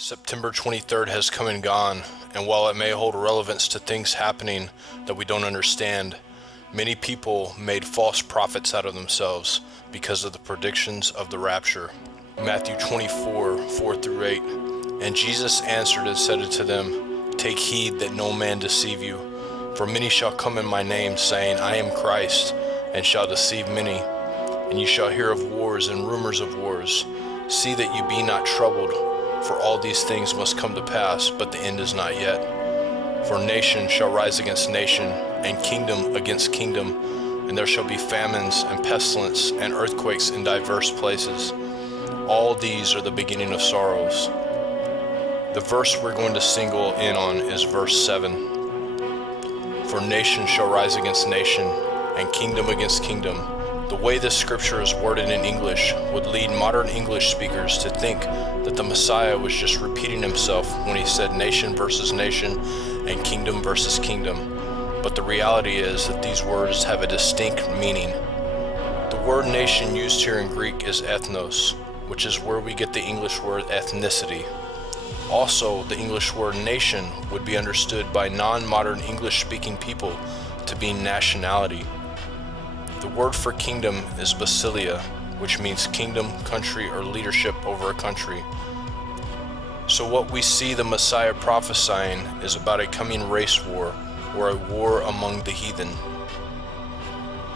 September 23rd has come and gone, and while it may hold relevance to things happening that we don't understand, many people made false prophets out of themselves because of the predictions of the rapture. Matthew 24, 4 through 8. And Jesus answered and said unto them, Take heed that no man deceive you. For many shall come in my name, saying, I am Christ, and shall deceive many. And ye shall hear of wars and rumors of wars. See that ye be not troubled, for all these things must come to pass, but the end is not yet. For nation shall rise against nation, and kingdom against kingdom, and there shall be famines and pestilence and earthquakes in diverse places. All these are the beginning of sorrows. The verse we're going to single in on is verse 7. For nation shall rise against nation, and kingdom against kingdom. The way this scripture is worded in English would lead modern English speakers to think that the Messiah was just repeating himself when he said nation versus nation and kingdom versus kingdom. But the reality is that these words have a distinct meaning. The word nation used here in Greek is ethnos, which is where we get the English word ethnicity. Also, the English word nation would be understood by non-modern English-speaking people to be nationality. The word for kingdom is basileia, which means kingdom, country, or leadership over a country. So what we see the Messiah prophesying is about a coming race war, or a war among the heathen.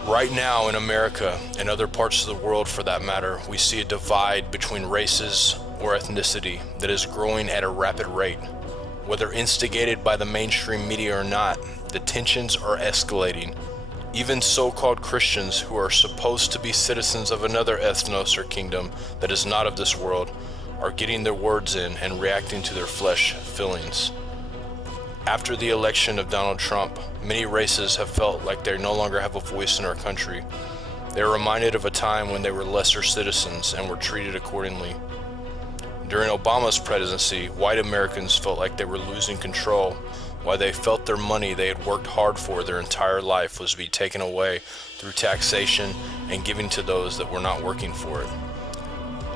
Right now in America, and other parts of the world for that matter, we see a divide between races or ethnicity that is growing at a rapid rate. Whether instigated by the mainstream media or not, the tensions are escalating. Even so-called Christians who are supposed to be citizens of another ethnos or kingdom that is not of this world are getting their words in and reacting to their flesh feelings. After the election of Donald Trump, many races have felt like they no longer have a voice in our country. They are reminded of a time when they were lesser citizens and were treated accordingly. During Obama's presidency, white Americans felt like they were losing control, while they felt their money they had worked hard for their entire life was to be taken away through taxation and given to those that were not working for it.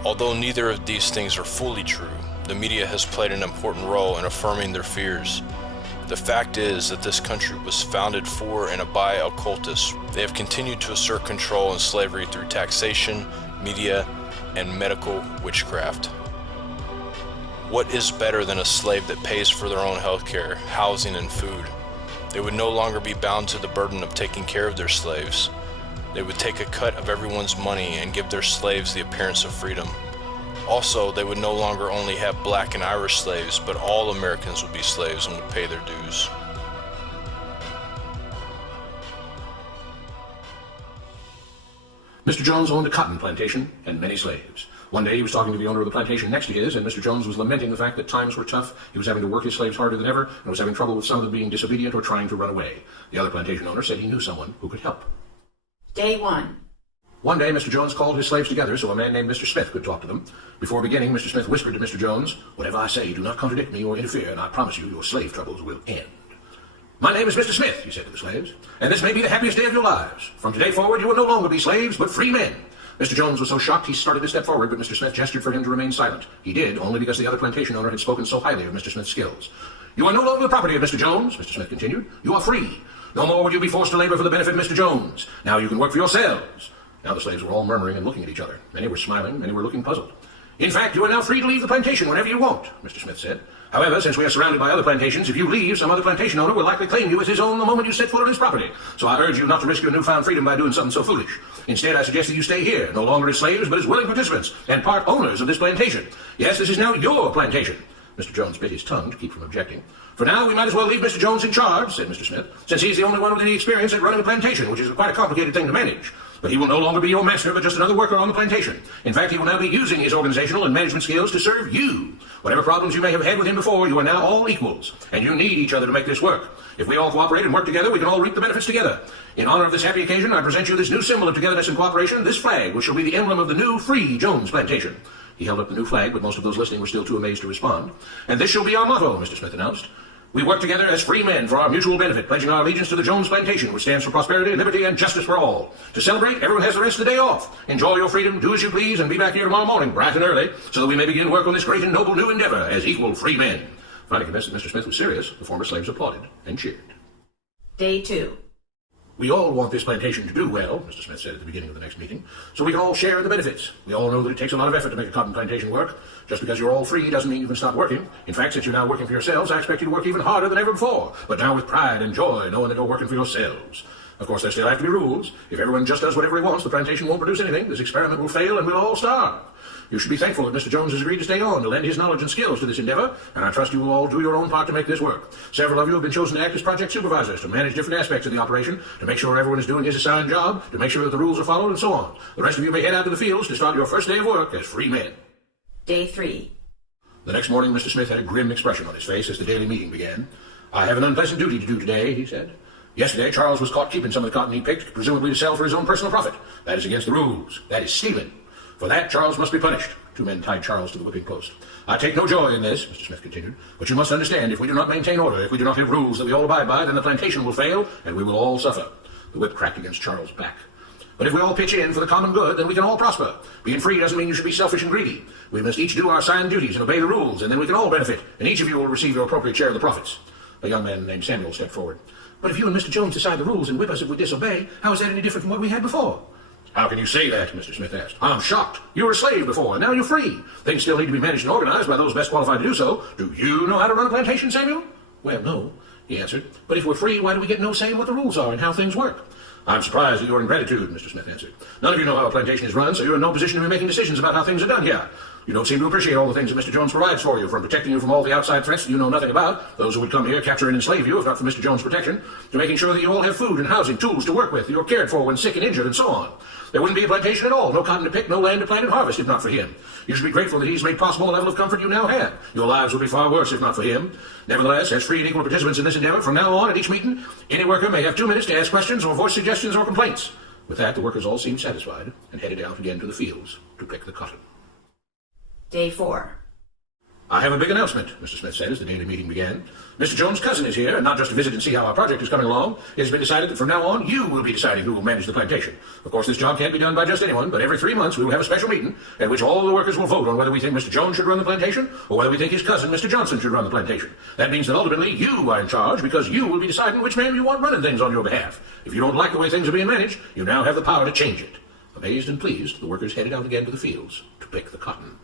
Although neither of these things are fully true, the media has played an important role in affirming their fears. The fact is that this country was founded for and by occultists. They have continued to assert control and slavery through taxation, media, and medical witchcraft. What is better than a slave that pays for their own health care, housing, and food? They would no longer be bound to the burden of taking care of their slaves. They would take a cut of everyone's money and give their slaves the appearance of freedom. Also, they would no longer only have black and Irish slaves, but all Americans would be slaves and would pay their dues. Mr. Jones owned a cotton plantation and many slaves. One day he was talking to the owner of the plantation next to his, and Mr. Jones was lamenting the fact that times were tough. He was having to work his slaves harder than ever, and was having trouble with some of them being disobedient or trying to run away. The other plantation owner said he knew someone who could help. Day one. One day, Mr. Jones called his slaves together so a man named Mr. Smith could talk to them. Before beginning, Mr. Smith whispered to Mr. Jones, Whatever I say, do not contradict me or interfere, and I promise you your slave troubles will end. My name is Mr. Smith, he said to the slaves, and this may be the happiest day of your lives. From today forward, you will no longer be slaves, but free men. Mr. Jones was so shocked he started to step forward, but Mr. Smith gestured for him to remain silent. He did, only because the other plantation owner had spoken so highly of Mr. Smith's skills. You are no longer the property of Mr. Jones, Mr. Smith continued. You are free. No more will you be forced to labor for the benefit of Mr. Jones. Now you can work for yourselves. Now the slaves were all murmuring and looking at each other. Many were smiling, many were looking puzzled. In fact, you are now free to leave the plantation whenever you want, Mr. Smith said. However, since we are surrounded by other plantations, if you leave, some other plantation owner will likely claim you as his own the moment you set foot on his property. So I urge you not to risk your newfound freedom by doing something so foolish. Instead, I suggest that you stay here, no longer as slaves, but as willing participants and part owners of this plantation. Yes, this is now your plantation. Mr. Jones bit his tongue to keep from objecting. For now, we might as well leave Mr. Jones in charge, said Mr. Smith, since he's the only one with any experience at running a plantation, which is quite a complicated thing to manage. But he will no longer be your master, but just another worker on the plantation. In fact, he will now be using his organizational and management skills to serve you. Whatever problems you may have had with him before, you are now all equals, and you need each other to make this work. If we all cooperate and work together, we can all reap the benefits together. In honor of this happy occasion, I present you this new symbol of togetherness and cooperation, this flag, which shall be the emblem of the new, free Jones plantation. He held up the new flag, but most of those listening were still too amazed to respond. And this shall be our motto, Mr. Smith announced. We work together as free men for our mutual benefit, pledging our allegiance to the Jones Plantation, which stands for prosperity, liberty, and justice for all. To celebrate, everyone has the rest of the day off. Enjoy your freedom, do as you please, and be back here tomorrow morning, bright and early, so that we may begin work on this great and noble new endeavor as equal free men. Finally convinced that Mr. Smith was serious, the former slaves applauded and cheered. Day 2. We all want this plantation to do well, Mr. Smith said at the beginning of the next meeting, so we can all share in the benefits. We all know that it takes a lot of effort to make a cotton plantation work. Just because you're all free doesn't mean you can stop working. In fact, since you're now working for yourselves, I expect you to work even harder than ever before, but now with pride and joy, knowing that you're working for yourselves. Of course, there still have to be rules. If everyone just does whatever he wants, the plantation won't produce anything. This experiment will fail and we'll all starve. You should be thankful that Mr. Jones has agreed to stay on to lend his knowledge and skills to this endeavor, and I trust you will all do your own part to make this work. Several of you have been chosen to act as project supervisors to manage different aspects of the operation, to make sure everyone is doing his assigned job, to make sure that the rules are followed, and so on. The rest of you may head out to the fields to start your first day of work as free men. Day 3. The next morning, Mr. Smith had a grim expression on his face as the daily meeting began. I have an unpleasant duty to do today, he said. Yesterday, Charles was caught keeping some of the cotton he picked, presumably to sell for his own personal profit. That is against the rules. That is stealing. For that, Charles must be punished. 2 men tied Charles to the whipping post. I take no joy in this, Mr. Smith continued, but you must understand, if we do not maintain order, if we do not have rules that we all abide by, then the plantation will fail, and we will all suffer. The whip cracked against Charles' back. But if we all pitch in for the common good, then we can all prosper. Being free doesn't mean you should be selfish and greedy. We must each do our assigned duties and obey the rules, and then we can all benefit, and each of you will receive your appropriate share of the profits. A young man named Samuel stepped forward. But if you and Mr. Jones decide the rules and whip us if we disobey, how is that any different from what we had before? How can you say that? Mr. Smith asked. I'm shocked. You were a slave before, and now you're free. Things still need to be managed and organized by those best qualified to do so. Do you know how to run a plantation, Samuel? Well, no, he answered. But if we're free, why do we get no say in what the rules are and how things work? I'm surprised at your ingratitude, Mr. Smith answered. None of you know how a plantation is run, so you're in no position to be making decisions about how things are done here. You don't seem to appreciate all the things that Mr. Jones provides for you, from protecting you from all the outside threats that you know nothing about, those who would come here, capture and enslave you if not for Mr. Jones' protection, to making sure that you all have food and housing, tools to work with, you're cared for when sick and injured, and so on. There wouldn't be a plantation at all, no cotton to pick, no land to plant and harvest, if not for him. You should be grateful that he's made possible a level of comfort you now have. Your lives would be far worse if not for him. Nevertheless, as free and equal participants in this endeavor, from now on at each meeting, any worker may have 2 minutes to ask questions or voice suggestions or complaints. With that, the workers all seemed satisfied and headed out again to the fields to pick the cotton. Day 4. I have a big announcement, Mr. Smith said as the daily meeting began. Mr. Jones' cousin is here, and not just to visit and see how our project is coming along. It has been decided that from now on, you will be deciding who will manage the plantation. Of course, this job can't be done by just anyone, but every 3 months we will have a special meeting at which all the workers will vote on whether we think Mr. Jones should run the plantation or whether we think his cousin, Mr. Johnson, should run the plantation. That means that ultimately you are in charge because you will be deciding which man you want running things on your behalf. If you don't like the way things are being managed, you now have the power to change it. Amazed and pleased, the workers headed out again to the fields to pick the cotton.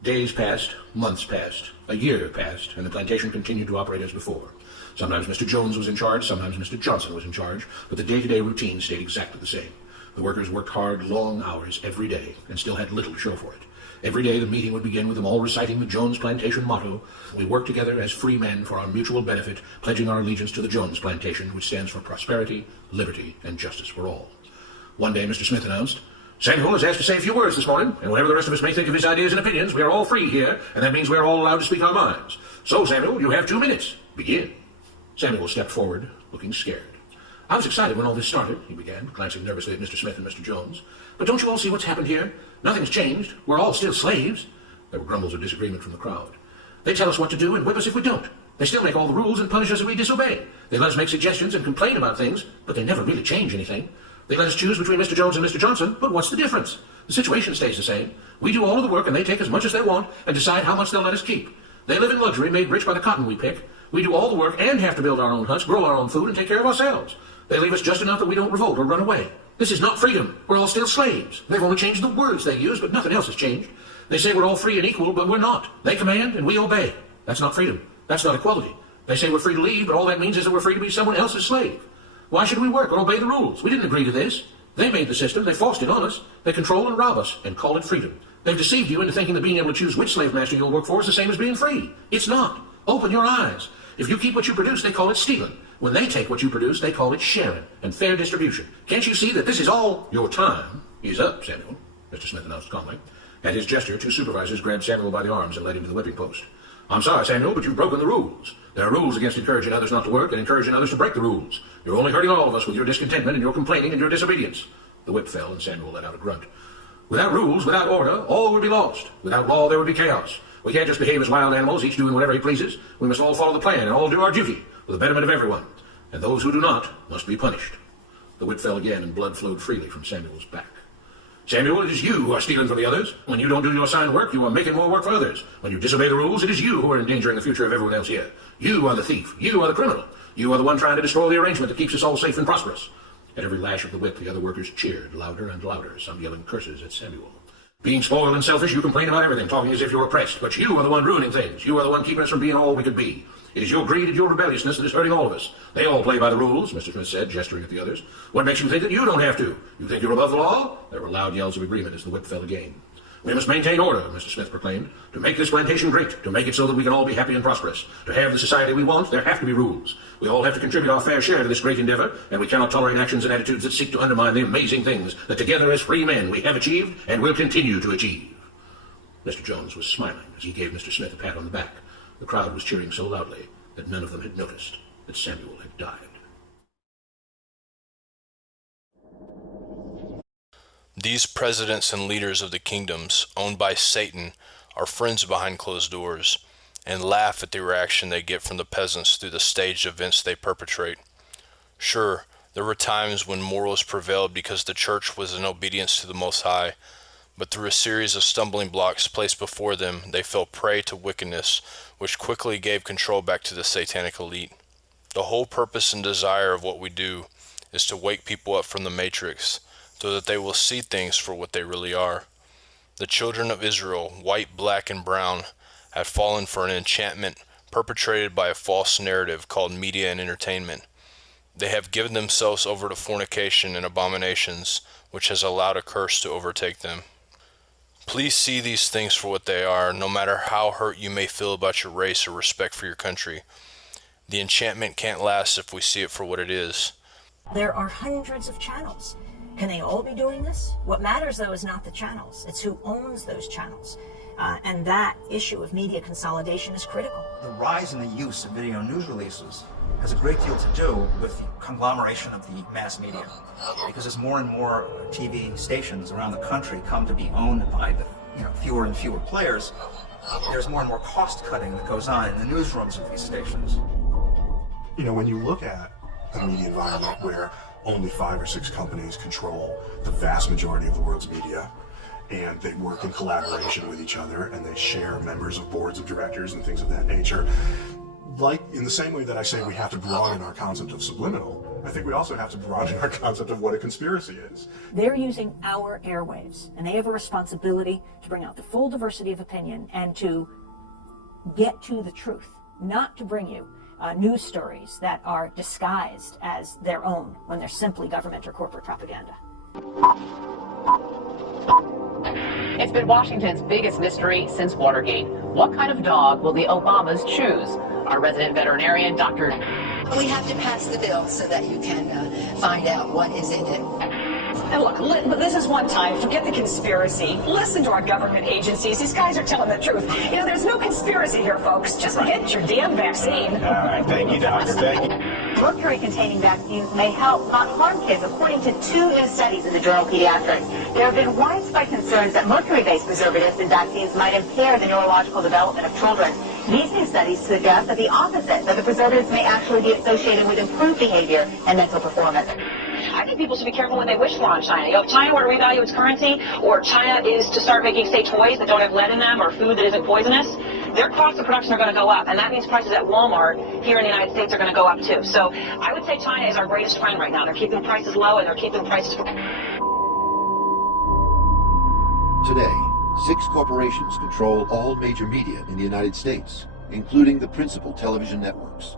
Days passed, months passed, a year passed, and the plantation continued to operate as before. Sometimes Mr. Jones was in charge, sometimes Mr. Johnson was in charge, but the day-to-day routine stayed exactly the same. The workers worked hard, long hours every day, and still had little to show for it. Every day the meeting would begin with them all reciting the Jones Plantation motto, "We work together as free men for our mutual benefit, pledging our allegiance to the Jones Plantation, which stands for prosperity, liberty, and justice for all." One day Mr. Smith announced, "Samuel has asked to say a few words this morning, and whatever the rest of us may think of his ideas and opinions, we are all free here, and that means we are all allowed to speak our minds. So, Samuel, you have 2 minutes. Begin." Samuel stepped forward, looking scared. "I was excited when all this started," he began, glancing nervously at Mr. Smith and Mr. Jones. "But don't you all see what's happened here? Nothing's changed. We're all still slaves." There were grumbles of disagreement from the crowd. "They tell us what to do and whip us if we don't. They still make all the rules and punish us if we disobey. They let us make suggestions and complain about things, but they never really change anything. They let us choose between Mr. Jones and Mr. Johnson, but what's the difference? The situation stays the same. We do all of the work and they take as much as they want and decide how much they'll let us keep. They live in luxury, made rich by the cotton we pick. We do all the work and have to build our own huts, grow our own food, and take care of ourselves. They leave us just enough that we don't revolt or run away. This is not freedom. We're all still slaves. They've only changed the words they use, but nothing else has changed. They say we're all free and equal, but we're not. They command and we obey. That's not freedom. That's not equality. They say we're free to leave, but all that means is that we're free to be someone else's slave. Why should we work or obey the rules? We didn't agree to this. They made the system. They forced it on us. They control and rob us and call it freedom. They've deceived you into thinking that being able to choose which slave master you'll work for is the same as being free. It's not. Open your eyes. If you keep what you produce, they call it stealing. When they take what you produce, they call it sharing and fair distribution. Can't you see that this is all your time? He's up, Samuel, Mr. Smith announced calmly. At his gesture, 2 supervisors grabbed Samuel by the arms and led him to the whipping post. "I'm sorry, Samuel, but you've broken the rules. There are rules against encouraging others not to work and encouraging others to break the rules. You're only hurting all of us with your discontentment and your complaining and your disobedience." The whip fell and Samuel let out a grunt. "Without rules, without order, all would be lost. Without law, there would be chaos. We can't just behave as wild animals, each doing whatever he pleases. We must all follow the plan and all do our duty for the betterment of everyone. And those who do not must be punished. The whip fell again, and blood flowed freely from Samuel's back. Samuel, it is you who are stealing from the others. When you don't do your assigned work, you are making more work for others. When you disobey the rules, it is you who are endangering the future of everyone else here. You are the thief. You are the criminal. You are the one trying to destroy the arrangement that keeps us all safe and prosperous. At every lash of the whip, the other workers cheered louder and louder, some yelling curses at Samuel. Being spoiled and selfish, you complain about everything, talking as if you're oppressed. But you are the one ruining things. You are the one keeping us from being all we could be. It is your greed and your rebelliousness that is hurting all of us. They all play by the rules, Mr. Smith said, gesturing at the others. What makes you think that you don't have to? You think you're above the law? There were loud yells of agreement as the whip fell again. We must maintain order, Mr. Smith proclaimed, to make this plantation great, to make it so that we can all be happy and prosperous. To have the society we want, there have to be rules. We all have to contribute our fair share to this great endeavor, and we cannot tolerate actions and attitudes that seek to undermine the amazing things that together as free men we have achieved and will continue to achieve. Mr. Jones was smiling as he gave Mr. Smith a pat on the back. The crowd was cheering so loudly that none of them had noticed that Samuel had died. These presidents and leaders of the kingdoms owned by Satan are friends behind closed doors and laugh at the reaction they get from the peasants through the staged events they perpetrate. Sure, there were times when morals prevailed because the church was in obedience to the Most High, but through a series of stumbling blocks placed before them, they fell prey to wickedness, which quickly gave control back to the satanic elite. The whole purpose and desire of what we do is to wake people up from the matrix, so that they will see things for what they really are. The children of Israel, white, black, and brown, had fallen for an enchantment perpetrated by a false narrative called media and entertainment. They have given themselves over to fornication and abominations, which has allowed a curse to overtake them. Please see these things for what they are, no matter how hurt you may feel about your race or respect for your country. The enchantment can't last if we see it for what it is. There are hundreds of channels. Can they all be doing this? What matters, though, is not the channels. It's who owns those channels. And that issue of media consolidation is critical. The rise in the use of video news releases has a great deal to do with the conglomeration of the mass media. Because as more and more TV stations around the country come to be owned by the fewer and fewer players, there's more and more cost cutting that goes on in the newsrooms of these stations. When you look at a media environment where only 5 or 6 companies control the vast majority of the world's media, and they work in collaboration with each other, and they share members of boards of directors and things of that nature. Like, in the same way that I say we have to broaden our concept of subliminal, I think we also have to broaden our concept of what a conspiracy is. They're using our airwaves, and they have a responsibility to bring out the full diversity of opinion and to get to the truth, not to bring you news stories that are disguised as their own when they're simply government or corporate propaganda. It's been Washington's biggest mystery since Watergate. What kind of dog will the Obamas choose? Our resident veterinarian, Dr. We have to pass the bill so that you can find out what is in it. And look, this is one time. Forget the conspiracy. Listen to our government agencies. These guys are telling the truth. There's no conspiracy here, folks. Just get your damn vaccine. All right, thank you, doctor. Thank you. Mercury-containing vaccines may help, not harm kids, according to 2 new studies in the journal Pediatrics. There have been widespread concerns that mercury-based preservatives in vaccines might impair the neurological development of children. These new studies suggest that the opposite, that the preservatives may actually be associated with improved behavior and mental performance. I think people should be careful when they wish war on China. If China were to revalue its currency, or China is to start making, say, toys that don't have lead in them or food that isn't poisonous, their costs of production are going to go up, and that means prices at Walmart here in the United States are going to go up too. So I would say China is our greatest friend right now. They're keeping prices low, and they're keeping prices. Today, 6 corporations control all major media in the United States, including the principal television networks.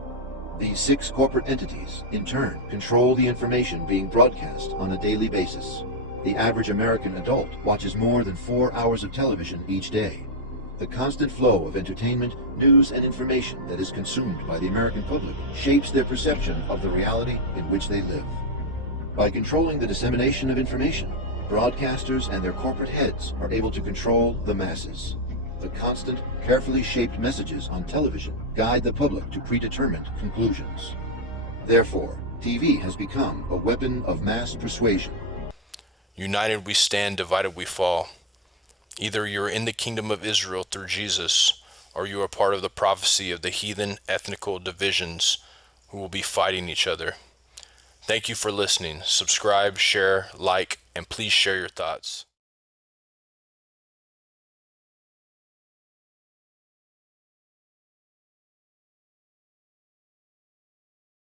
These 6 corporate entities, in turn, control the information being broadcast on a daily basis. The average American adult watches more than 4 hours of television each day. The constant flow of entertainment, news, and information that is consumed by the American public shapes their perception of the reality in which they live. By controlling the dissemination of information, broadcasters and their corporate heads are able to control the masses. The constant, carefully shaped messages on television guide the public to predetermined conclusions. Therefore, TV has become a weapon of mass persuasion. United we stand, divided we fall. Either you're in the kingdom of Israel through Jesus, or you are part of the prophecy of the heathen ethnical divisions who will be fighting each other. Thank you for listening. Subscribe, share, like, and please share your thoughts.